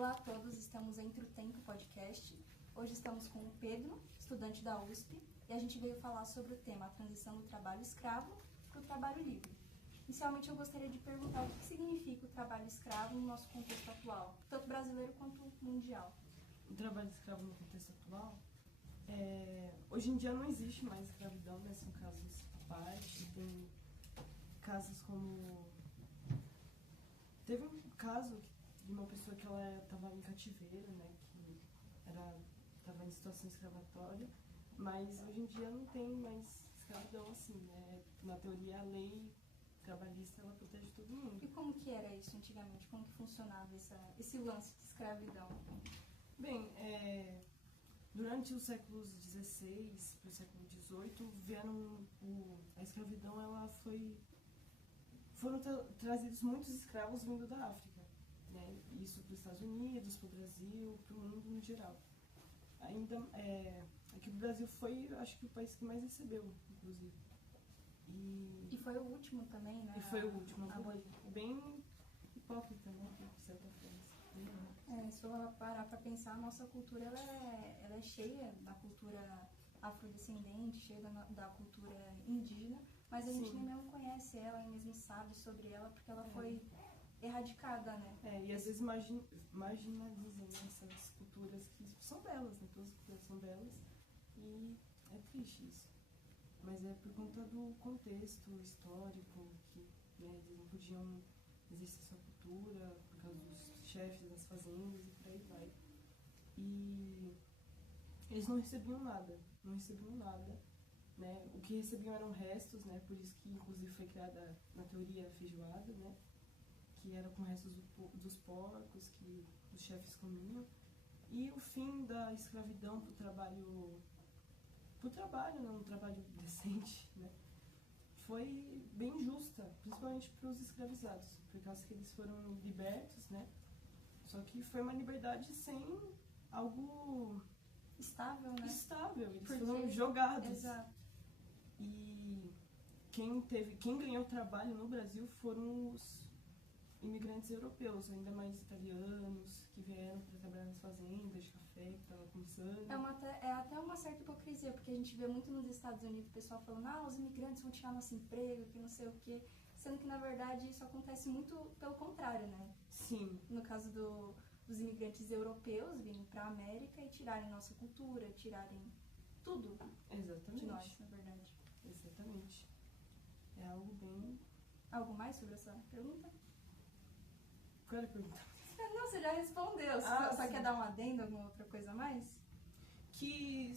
Olá a todos, estamos Entre o Tempo Podcast. Hoje estamos com o Pedro, estudante da USP, e a gente veio falar sobre o tema a transição do trabalho escravo para o trabalho livre. Inicialmente eu gostaria de perguntar o que significa o trabalho escravo no nosso contexto atual, tanto brasileiro quanto mundial. O trabalho escravo no contexto atual, hoje em dia não existe mais escravidão, né? São casos à parte, tem casos como... Teve um caso de uma pessoa que ela estava em cativeiro, né? Que estava em situação escravatória, mas hoje em dia não tem mais escravidão assim, né? Na teoria, a lei trabalhista, ela protege todo mundo. E como que era isso antigamente? Como que funcionava esse lance de escravidão? Bem, durante os séculos XVI para o século XVIII, a escravidão, foram trazidos muitos escravos vindo da África, né? Isso para os Estados Unidos, para o Brasil, para o mundo no geral. Ainda, aqui o Brasil foi, acho que, o país que mais recebeu, inclusive. E foi o último também, né? E foi o último, bem hipócrita, né? De certa forma. Se for parar para pensar, a nossa cultura ela é cheia da cultura afrodescendente, cheia da cultura indígena, mas a gente nem mesmo conhece ela, nem mesmo sabe sobre ela, porque ela foi erradicada, né? E às vezes marginalizam essas culturas que são belas, né? Todas as culturas são belas, e é triste isso. Mas é por conta do contexto histórico, que eles não podiam exercer sua cultura por causa dos chefes das fazendas e por aí vai. E eles não recebiam nada, né? O que recebiam eram restos, né? Por isso que inclusive foi criada na teoria a feijoada, né? Que era com restos dos porcos que os chefes comiam. E o fim da escravidão para o trabalho, né? Um trabalho decente, né? Foi bem justa, principalmente para os escravizados, por causa que eles foram libertos, né? Só que foi uma liberdade sem algo estável, né? Eles foram jogados. Exato. E quem ganhou trabalho no Brasil foram os imigrantes europeus, ainda mais italianos, que vieram para trabalhar nas fazendas de café, que estavam começando. É até uma certa hipocrisia, porque a gente vê muito nos Estados Unidos o pessoal falando, os imigrantes vão tirar nosso emprego, que não sei o quê, sendo que, na verdade, isso acontece muito pelo contrário, né? Sim. No caso dos imigrantes europeus virem para a América e tirarem nossa cultura, tirarem tudo. Exatamente. De nós, na verdade. Exatamente. É algo bem... Algo mais sobre essa pergunta? Qual era a pergunta? Não, você já respondeu. Só quer dar um adendo, alguma outra coisa a mais? Que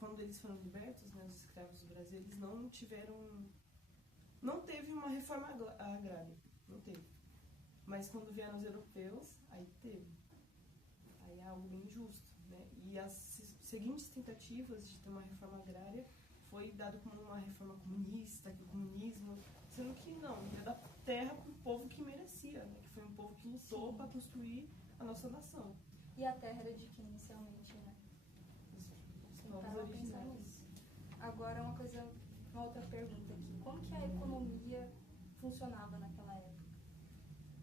quando eles foram libertos, né, os escravos do Brasil, eles não teve uma reforma agrária, não teve. Mas quando vieram os europeus, aí teve. Aí é algo bem justo, né? E as seguintes tentativas de ter uma reforma agrária foi dado como uma reforma comunista, que o comunismo, sendo que não, ia dar terra para o povo que merecia, né? Que foi um povo que lutou para construir a nossa nação. E a terra era de quem inicialmente, né? Os povos originários. Agora uma outra pergunta aqui. Como que a economia funcionava naquela época?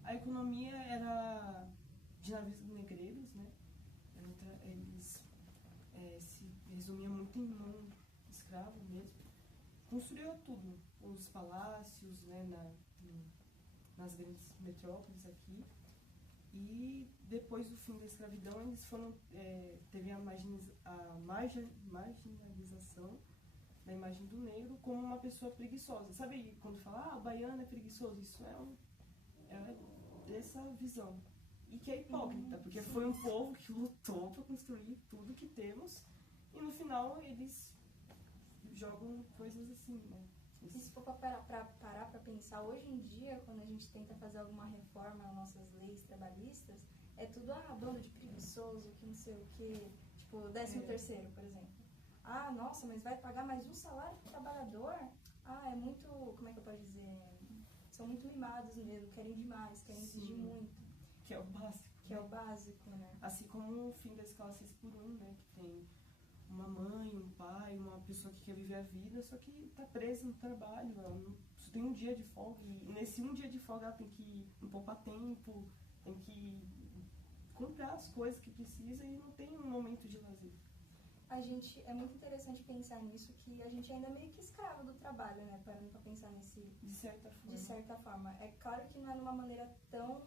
A economia era de navios negreiros, né? Eles se resumiam muito em mão escravo mesmo. Construiu tudo, os palácios, né, nas grandes metrópoles aqui. E depois do fim da escravidão, eles teve a marginalização da imagem do negro como uma pessoa preguiçosa. Sabe quando fala, o baiano é preguiçoso? Isso é dessa visão. E que é hipócrita, porque foi um povo que lutou para construir tudo que temos e no final eles jogam coisas assim, né? E se for parar para pensar, hoje em dia, quando a gente tenta fazer alguma reforma nas nossas leis trabalhistas, é tudo, bando de preguiçoso, que não sei o quê, tipo, 13º, por exemplo. Nossa, mas vai pagar mais um salário pro trabalhador? É muito, como é que eu posso dizer? São muito mimados mesmo, querem demais, querem exigir muito. Que é o básico. Que é o básico, né? Assim como o fim da escala 6x1, né? Que tem uma mãe, um pai, uma pessoa que quer viver a vida, só que está presa no trabalho, ela só tem um dia de folga, e nesse um dia de folga ela tem que poupar tempo, tem que comprar as coisas que precisa e não tem um momento de lazer. É muito interessante pensar nisso, que a gente ainda é meio que escravo do trabalho, né? Parando pra pensar De certa forma. de certa forma. É claro que não é de uma maneira tão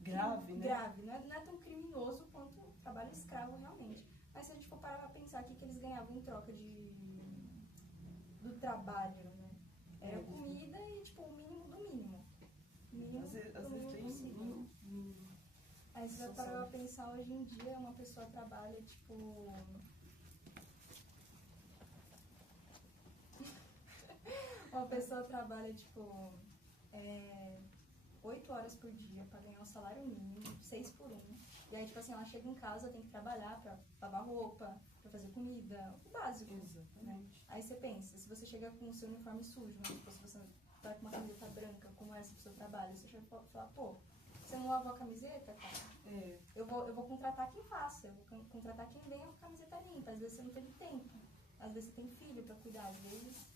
Grave, né? Grave, não é tão criminoso quanto o trabalho escravo realmente. Mas se a gente for parar pra pensar o que eles ganhavam em troca do trabalho, né? Era comida e, tipo, o mínimo do mínimo. Às vezes tem possível. mínimo. Aí você vai parar pra pensar, hoje em dia, uma pessoa trabalha, tipo... Uma pessoa trabalha, tipo, 8 horas por dia pra ganhar um salário mínimo, 6 por 1. E aí, tipo assim, ela chega em casa, tem que trabalhar pra lavar roupa, pra fazer comida, o básico. Exatamente. Né? Aí você pensa, se você chega com o seu uniforme sujo, né? Tipo, se você vai com uma camiseta branca, como essa pro seu trabalho, você chega e fala, pô, você não lavou a camiseta, cara? Eu vou contratar quem faça, eu vou contratar quem venha com a camiseta limpa. Às vezes você não teve tempo, às vezes você tem filho pra cuidar, às vezes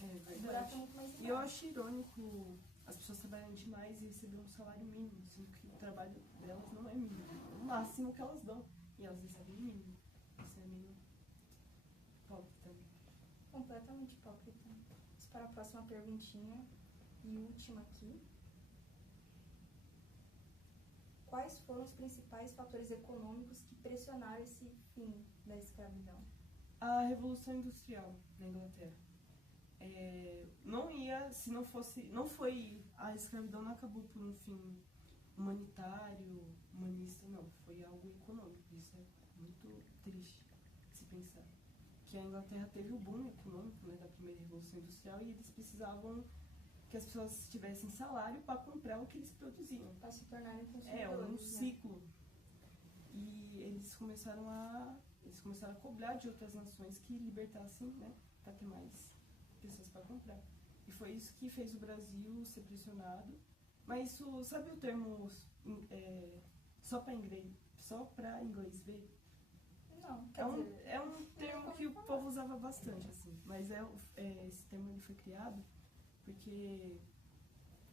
É o buraco é muito mais E eu acho irônico as pessoas trabalham demais e receber um salário mínimo, sendo que o trabalho delas não é mínimo. É o máximo que elas dão. E elas recebem mínimo. Isso é meio hipócrita. Completamente hipócrita. Vamos para a próxima perguntinha e última aqui. Quais foram os principais fatores econômicos que pressionaram esse fim da escravidão? A Revolução Industrial na Inglaterra. Não ia, se não fosse, não foi, a escravidão não acabou por um fim humanitário, humanista, não, foi algo econômico. Isso é muito triste se pensar. Que a Inglaterra teve o boom econômico, né, da primeira Revolução Industrial e eles precisavam que as pessoas tivessem salário para comprar o que eles produziam. Para se tornarem consumidores. Um ciclo. E eles começaram a cobrar de outras nações que libertassem, né, para ter mais pessoas para comprar. E foi isso que fez o Brasil ser pressionado. Mas isso, sabe o termo só para inglês ver? Não, é um termo que o povo usava bastante, assim. Mas esse termo ele foi criado porque,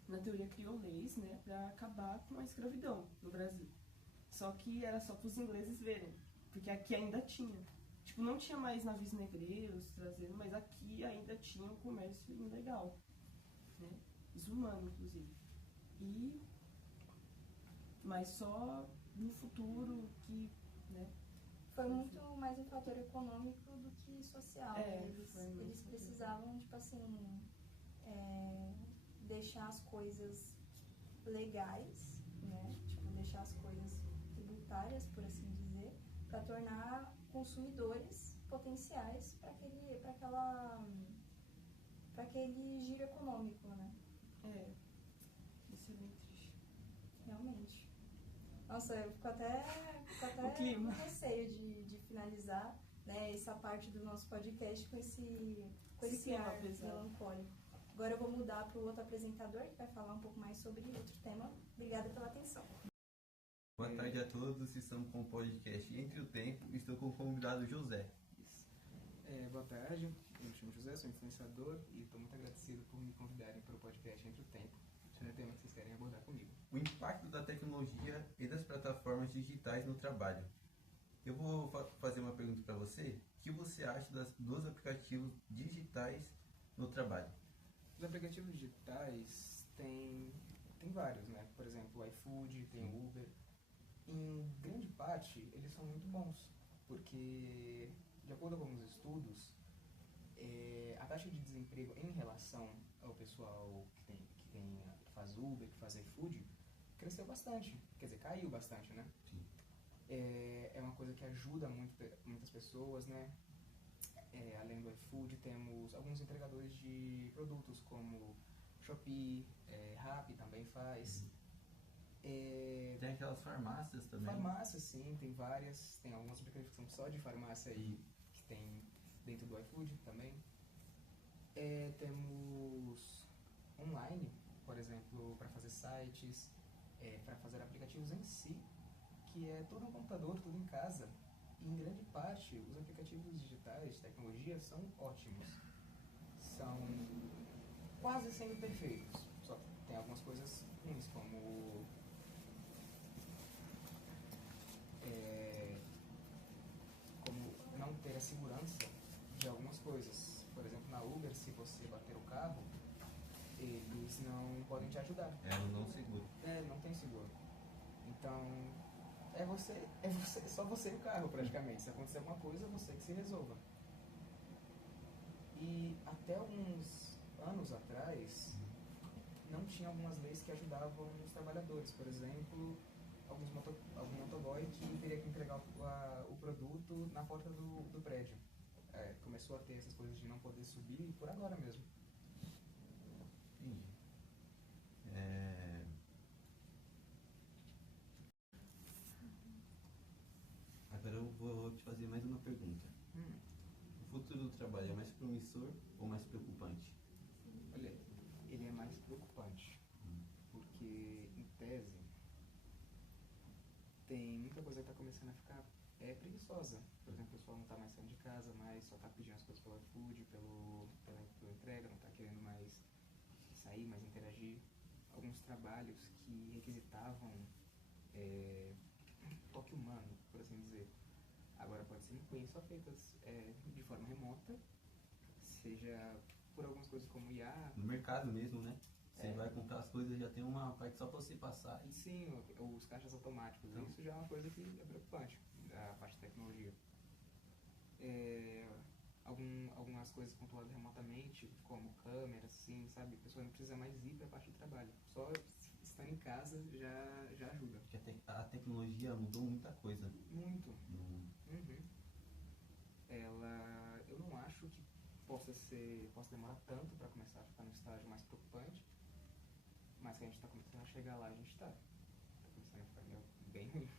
na teoria, criou leis, né, para acabar com a escravidão no Brasil. Só que era só para os ingleses verem, porque aqui ainda tinha. Tipo, não tinha mais navios negreiros trazendo, mas aqui ainda tinha um comércio ilegal, né? Desumano, inclusive. Mas só no futuro que, né? Foi muito mais um fator econômico do que social. Eles precisavam, tipo assim, deixar as coisas legais, né? Tipo, deixar as coisas tributárias, por assim dizer, para tornar consumidores potenciais para aquele giro econômico, né? Isso é bem triste. Realmente. Nossa, eu fico até com receio de finalizar, né, essa parte do nosso podcast com esse ar melancólico. Agora eu vou mudar para o outro apresentador, que vai falar um pouco mais sobre outro tema. Obrigada pela atenção. Boa tarde a todos, estamos com o podcast Entre o Tempo. Estou com o convidado José. Boa tarde, eu me chamo José, sou influenciador e estou muito agradecido por me convidarem para o podcast Entre o Tempo. Esse é o tema que vocês querem abordar comigo. O impacto da tecnologia e das plataformas digitais no trabalho. Eu vou fazer uma pergunta para você. O que você acha dos aplicativos digitais no trabalho? Os aplicativos digitais tem vários, né? Por exemplo, o iFood, tem o Uber. Em grande parte, eles são muito bons, porque, de acordo com alguns estudos, a taxa de desemprego em relação ao pessoal que faz Uber, que faz iFood, cresceu bastante. Quer dizer, caiu bastante, né? Sim. É uma coisa que ajuda muitas pessoas, né? Além do iFood, temos alguns entregadores de produtos, como Shopee, Rappi também faz. Tem aquelas farmácias também. Farmácias, sim, tem várias. Tem alguns aplicativos que são só de farmácia aí, que tem dentro do iFood também. Temos online, por exemplo, para fazer sites, para fazer aplicativos em si, que é tudo no computador, tudo em casa. E em grande parte, os aplicativos digitais de tecnologia são ótimos. São quase sempre perfeitos. Só que tem algumas coisas ruins, como você bater o carro, eles não podem te ajudar. É o não seguro. Não tem seguro. Então, é só você e o carro praticamente. Se acontecer alguma coisa, você que se resolva. E até alguns anos atrás, não tinha algumas leis que ajudavam os trabalhadores. Por exemplo, algum motoboy que teria que entregar o produto na porta do prédio. Começou a ter essas coisas de não poder subir por agora mesmo. Entendi. Agora eu vou te fazer mais uma pergunta. O futuro do trabalho é mais promissor ou mais preocupante? Olha, ele é mais preocupante, porque, em tese, tem muita coisa que está começando a ficar preguiçosa. Por exemplo, o pessoal não está mais saindo de casa, mas só está pedindo as coisas pelo iFood, pela entrega, não está querendo mais sair, mais interagir. Alguns trabalhos que requisitavam toque humano, por assim dizer, agora pode ser bem só feitas de forma remota, seja por algumas coisas como IA. No mercado mesmo, né? Você vai comprar as coisas, já tem uma parte só para você passar. Sim, os caixas automáticos. Então, isso já é uma coisa que é preocupante, a parte de tecnologia. Algumas coisas controladas remotamente, como câmeras, assim, sabe? A pessoa não precisa mais ir para a parte de trabalho. Só estando em casa já ajuda. Porque a tecnologia mudou muita coisa. Muito. Uhum. Eu não acho que possa demorar tanto para começar a ficar no estágio mais preocupante, mas que a gente está começando a chegar lá, a gente está começando a ficar bem ruim.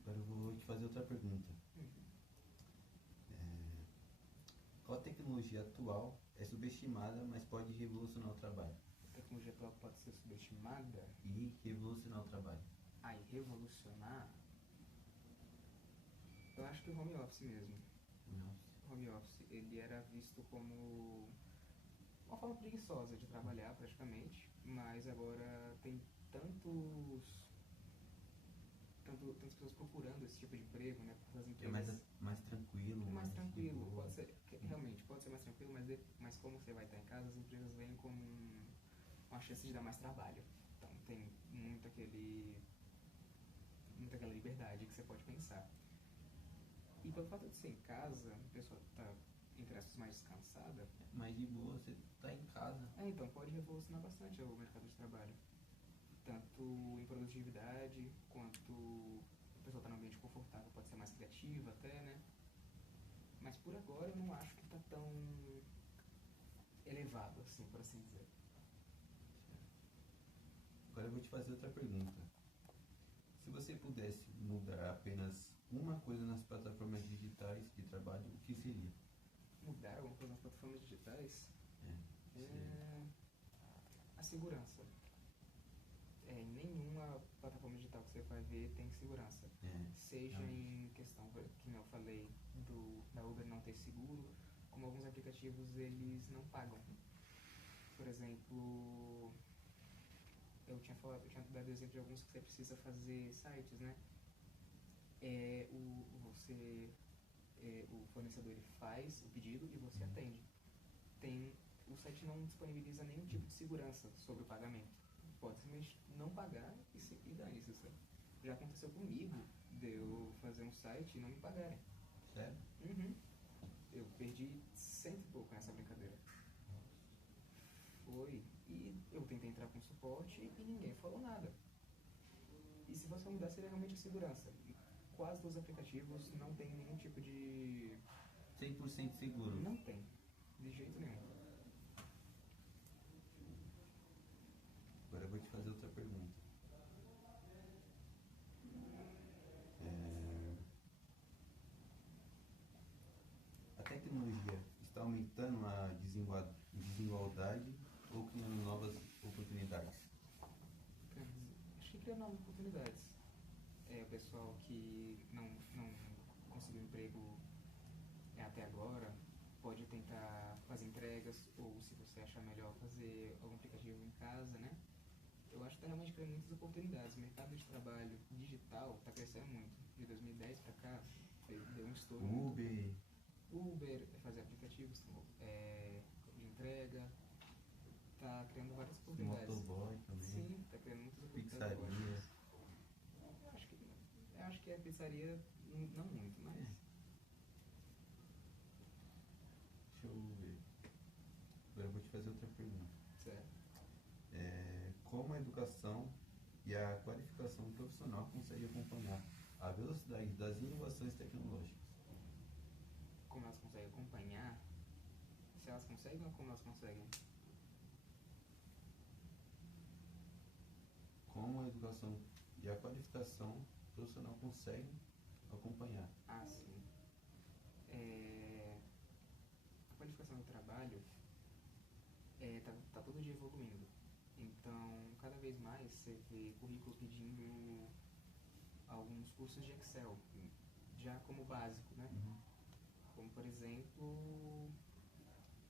Agora eu vou te fazer outra pergunta. Qual tecnologia atual é subestimada, mas pode revolucionar o trabalho? A tecnologia atual pode ser subestimada E revolucionar o trabalho. e revolucionar? Eu acho que o home office mesmo. O home office, ele era visto como uma forma preguiçosa de trabalhar praticamente, mas agora tem tantas pessoas procurando esse tipo de emprego, né? Porque as empresas mais tranquilo. mais tranquilo, realmente pode ser mais tranquilo, mas como você vai estar em casa, as empresas veem como uma chance de dar mais trabalho. Então tem muita aquela liberdade que você pode pensar. E pelo fato de ser em casa, a pessoa está, entre aspas, mais descansada. Mais de boa, você está em casa. Então pode revolucionar bastante o mercado de trabalho. Tanto em produtividade, quanto a pessoa está num ambiente confortável, pode ser mais criativa até, né? Mas por agora eu não acho que está tão elevado, assim, por assim dizer. Agora eu vou te fazer outra pergunta. Se você pudesse mudar apenas uma coisa nas plataformas digitais de trabalho, o que seria? Mudar alguma coisa nas plataformas digitais? Sim. A segurança. Em nenhuma plataforma digital que você vai ver tem segurança. Seja em questão, que eu falei, da Uber não ter seguro, como alguns aplicativos eles não pagam. Por exemplo, eu tinha dado exemplo de alguns que você precisa fazer sites, né? O fornecedor ele faz o pedido e você atende. O site não disponibiliza nenhum tipo de segurança sobre o pagamento. Pode simplesmente não pagar e dane-se. Já aconteceu comigo de eu fazer um site e não me pagarem. Sério? Eu perdi 100 e pouco nessa brincadeira. Foi. E eu tentei entrar com suporte e ninguém falou nada. E se você mudar, seria realmente a segurança. Quase todos os aplicativos não tem nenhum tipo de... 100% seguro. Não tem. De jeito nenhum. Agora eu vou te fazer outra pergunta. A tecnologia está aumentando a desigualdade ou criando novas oportunidades? Acho que cria novas oportunidades. O pessoal que não conseguiu emprego até agora pode tentar fazer entregas, ou se você achar melhor fazer algum aplicativo em casa, né? Eu acho que está realmente criando muitas oportunidades. O mercado de trabalho digital está crescendo muito. De 2010 para cá, deu um estouro. Uber. Uber, fazer aplicativos de entrega, tá criando várias oportunidades. Motoboy também. Sim, tá criando muitas oportunidades. Pizzaria. Eu acho que a pizzaria não muito, mas... Deixa eu ver. Agora eu vou te fazer outra pergunta. Certo. Como a educação e a qualificação profissional conseguem acompanhar a velocidade das inovações tecnológicas? Como elas conseguem acompanhar? Se elas conseguem ou como elas conseguem? Como a educação e a qualificação profissional conseguem acompanhar? Ah, sim. A qualificação do trabalho tá todo dia evoluindo. Então, cada vez mais você vê currículo pedindo alguns cursos de Excel, já como básico, né? Como, por exemplo,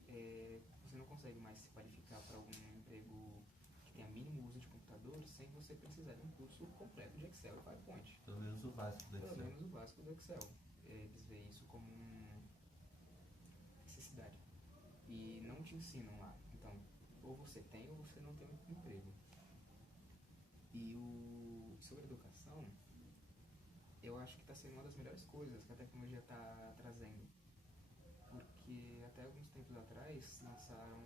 você não consegue mais se qualificar para algum emprego que tenha mínimo uso de computador sem você precisar de um curso completo de Excel e PowerPoint. Pelo menos o básico do Excel. Pelo menos o básico do Excel. Eles veem isso como uma necessidade. E não te ensinam lá. Então, ou você tem ou você não tem um emprego. E sobre educação, eu acho que está sendo uma das melhores coisas que a tecnologia está trazendo. Porque até alguns tempos atrás lançaram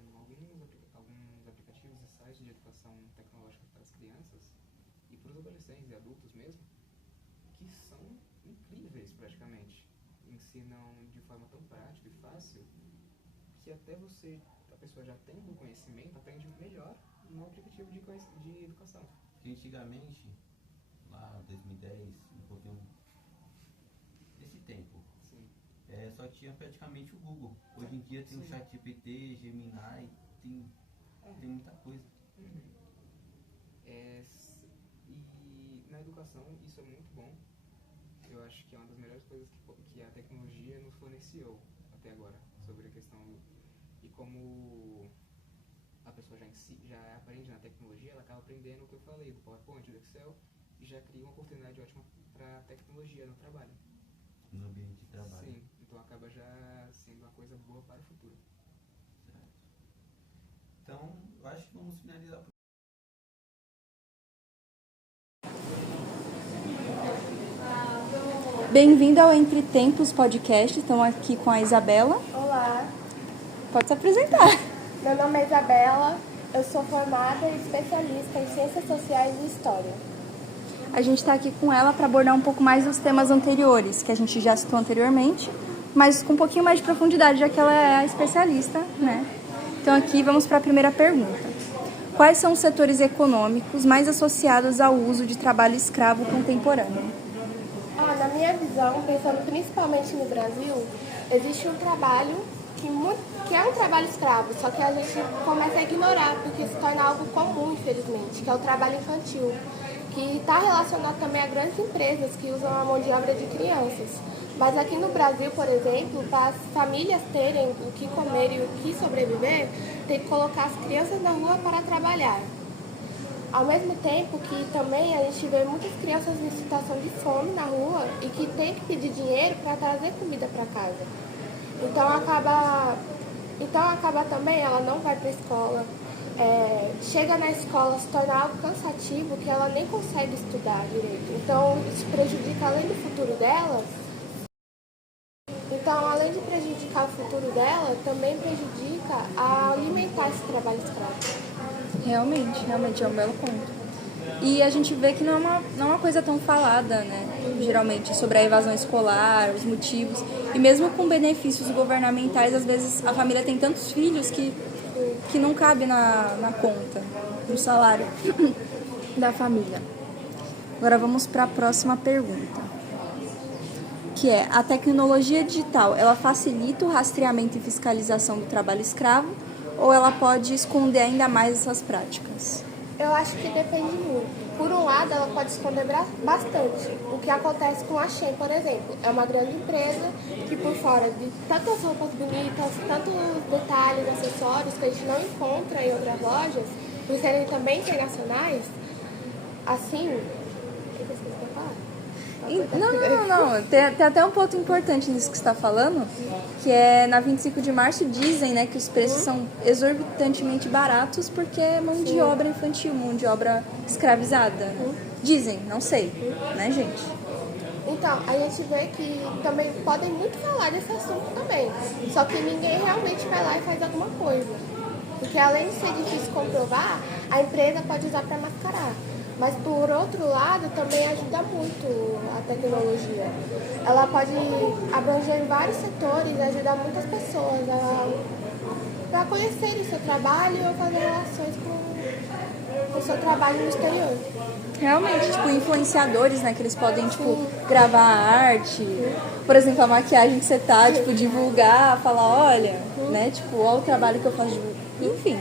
alguns aplicativos e sites de educação tecnológica para as crianças e para os adolescentes e adultos mesmo, que são incríveis praticamente. Ensinam de forma tão prática e fácil que até a pessoa já tendo o conhecimento, aprende melhor no aplicativo de educação. Porque antigamente, lá 2010, um pouquinho desse tempo, Sim. só tinha praticamente o Google. Hoje em dia tem o ChatGPT, Gemini, tem muita coisa. E na educação isso é muito bom. Eu acho que é uma das melhores coisas que a tecnologia nos forneceu até agora, sobre a questão e como a pessoa já aprende na tecnologia, ela acaba aprendendo o que eu falei do PowerPoint, do Excel, e já cria uma oportunidade ótima para a tecnologia no trabalho. No ambiente de trabalho. Sim, então acaba já sendo uma coisa boa para o futuro. Certo. Então, eu acho que vamos finalizar por Bem-vindo ao Entre Tempos Podcast. Estamos aqui com a Isabela. Olá, Pode se apresentar. meu nome é Isabela, eu sou formada e especialista em Ciências Sociais e História. A gente está aqui com ela para abordar um pouco mais os temas anteriores, que a gente já citou anteriormente, mas com um pouquinho mais de profundidade, já que ela é a especialista, né? Então aqui vamos para a primeira pergunta. Quais são os setores econômicos mais associados ao uso de trabalho escravo contemporâneo? Na minha visão, pensando principalmente no Brasil, existe um trabalho que é um trabalho escravo, só que a gente começa a ignorar, porque se torna algo comum, infelizmente, que é o trabalho infantil, que está relacionado também a grandes empresas que usam a mão de obra de crianças. Mas aqui no Brasil, por exemplo, para as famílias terem o que comer e o que sobreviver, tem que colocar as crianças na rua para trabalhar. Ao mesmo tempo que também a gente vê muitas crianças em situação de fome na rua e que tem que pedir dinheiro para trazer comida para casa. Então acaba também, ela não vai para a escola, chega na escola, se torna algo cansativo que ela nem consegue estudar direito. Então isso prejudica além do futuro dela. Então, além de prejudicar o futuro dela, também prejudica a alimentar esse trabalho escravo. Realmente é um belo ponto. E a gente vê que não é uma coisa tão falada, né? Geralmente, sobre a evasão escolar, os motivos. E mesmo com benefícios governamentais, às vezes a família tem tantos filhos que não cabe na conta, no salário da família. Agora vamos para a próxima pergunta, que é: a tecnologia digital, ela facilita o rastreamento e fiscalização do trabalho escravo ou ela pode esconder ainda mais essas práticas? Eu acho que depende muito. Por um lado, ela pode esconder bastante. O que acontece com a Shein, por exemplo, é uma grande empresa que por fora de tantas roupas bonitas, tantos detalhes, acessórios que a gente não encontra em outras lojas, por serem também internacionais, assim... O que você quer falar? Não. Tem até um ponto importante nisso que você está falando, que é na 25 de março dizem, né, que os preços são exorbitantemente baratos porque é mão de obra infantil, mão de obra escravizada. Dizem, não sei, né, gente? Então, a gente vê que também podem muito falar desse assunto também. Só que ninguém realmente vai lá e faz alguma coisa. Porque além de ser difícil comprovar, a empresa pode usar para mascarar. Mas por outro lado, também ajuda muito a tecnologia. Ela pode abranger em vários setores, ajudar muitas pessoas a conhecerem o seu trabalho ou fazer relações com o seu trabalho no exterior. Realmente, tipo, influenciadores, né, que eles podem, tipo, gravar a arte, por exemplo, a maquiagem que você tá, tipo, divulgar, falar, olha, né, tipo, olha o trabalho que eu faço, enfim.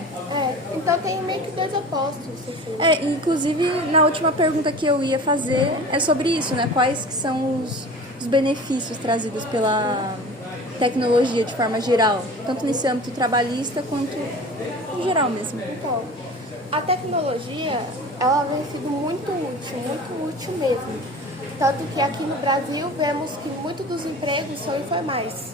Então tem meio que dois opostos, assim. Inclusive, na última pergunta que eu ia fazer é sobre isso, né, quais que são os benefícios trazidos pela tecnologia de forma geral, tanto nesse âmbito trabalhista quanto em geral mesmo. Então, a tecnologia, ela vem sido muito útil mesmo. Tanto que aqui no Brasil vemos que muitos dos empregos são informais.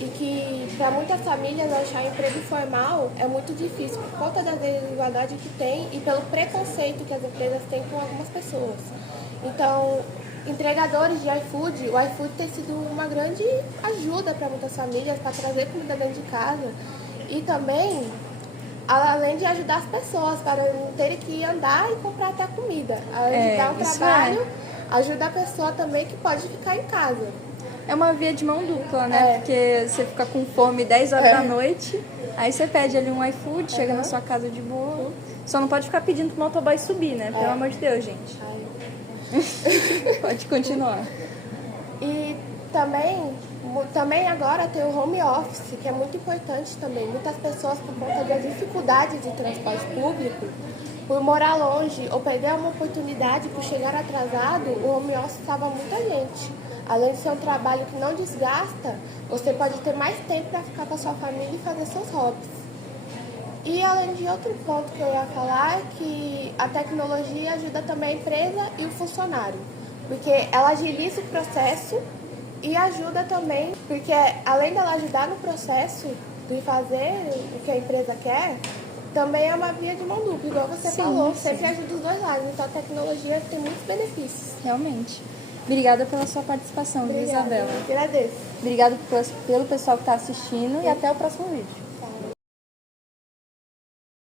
E que para muitas famílias achar emprego formal é muito difícil por conta da desigualdade que tem e pelo preconceito que as empresas têm com algumas pessoas. Então, entregadores de iFood, o iFood tem sido uma grande ajuda para muitas famílias para trazer comida dentro de casa. E também, além de ajudar as pessoas para não terem que andar e comprar até a comida. Além de dar um trabalho, ajuda a pessoa também que pode ficar em casa. É uma via de mão dupla, né? Porque você fica com fome 10 horas da noite, aí você pede ali um iFood, chega na sua casa de boa. Só não pode ficar pedindo pro motoboy subir, né? Pelo amor de Deus, gente. Pode continuar. E também agora tem o home office, que é muito importante também. Muitas pessoas, por conta das dificuldades de transporte público, por morar longe ou perder uma oportunidade por chegar atrasado, o home office salva muita gente. Além de ser um trabalho que não desgasta, você pode ter mais tempo para ficar com a sua família e fazer seus hobbies. E além de outro ponto que eu ia falar, é que a tecnologia ajuda também a empresa e o funcionário. Porque ela agiliza o processo e ajuda também, porque além dela ajudar no processo de fazer o que a empresa quer, também é uma via de mão dupla, igual você falou, sempre ajuda os dois lados. Então a tecnologia tem muitos benefícios. Realmente. Obrigada pela sua participação, Obrigada, Isabela. Agradeço. Obrigada pelo pessoal que está assistindo e até o próximo vídeo.